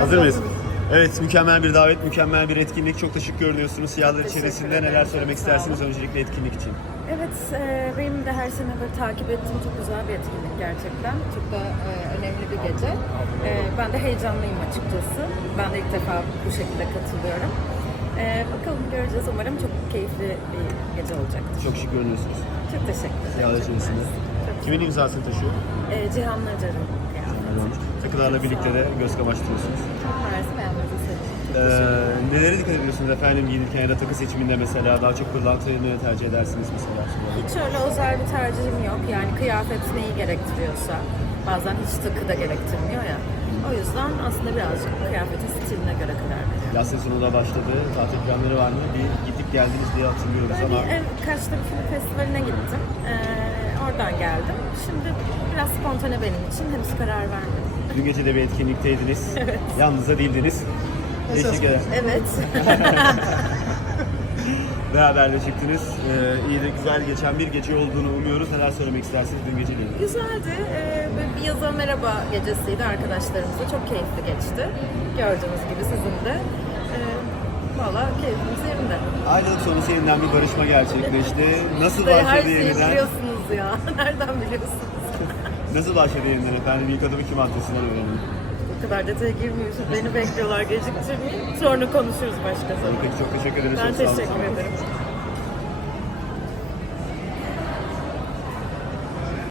Hazır mıyız? Evet, mükemmel bir davet, mükemmel bir etkinlik. Çok da şık görünüyorsunuz. Siyahlar içerisinde ederim. neler söylemek sağ istersiniz öncelikle etkinlik için? Evet, e, benim de her sene böyle takip ettiğim çok güzel bir etkinlik gerçekten. Çok da e, önemli bir gece. E, ben de heyecanlıyım açıkçası. Ben de ilk defa bu şekilde katılıyorum. E, bakalım göreceğiz. Umarım çok keyifli bir gece olacaktır. Çok şık görünüyorsunuz. Çok teşekkür ederim. Siyahlar Çok içerisinde. Çok Kimin imzasını taşıyor? E, Cihan Nacar'ın. Yani. Takılarla birlikte de göz kamaştırıyorsunuz. Çok mersi beğenmenizi Ee, nelere dikkat ediyorsunuz efendim giyinirken ya da takı seçiminde mesela daha çok pırlantayı mı tercih edersiniz mesela? Hiç öyle özel bir tercihim yok. Yani kıyafet neyi gerektiriyorsa. Bazen hiç takı da gerektirmiyor ya. O yüzden aslında birazcık kıyafetin stiline göre karar veriyorum. Yaz sezonu da başladı. Tatil planları var mı? Bir gidip geldiniz diye hatırlıyoruz Ben ama ev, Kaş'ta bir film festivaline gittim. Ee, oradan geldim. Şimdi biraz spontane benim için. Henüz karar vermedim. dün gece de bir etkinlikteydiniz. Yalnız da değildiniz. Eşlik eder. Evet. Beraber de çıktınız. Ee, iyi de güzel geçen bir gece olduğunu umuyoruz. Neler söylemek istersiniz dün geceyle ilgili? Güzeldi. Ee, böyle bir yaza merhaba gecesiydi arkadaşlarımızla. Çok keyifli geçti. Gördüğünüz gibi sizin de. Ee, Valla keyfimiz yerinde. Ayrılık sonrası yeniden bir barışma gerçekleşti. Nasıl her başladı şeyi yeniden? biliyorsunuz ya. Nereden biliyorsunuz? Nasıl başladı yeniden efendim? İlk adımı kim attı sizden öğrenelim. Bu kadar detaya girmiyorsun. Beni bekliyorlar geciktirmeyin. Sonra konuşuruz başka zaman. Peki çok teşekkür ederiz. Ben Çok sağ olun. teşekkür ederim.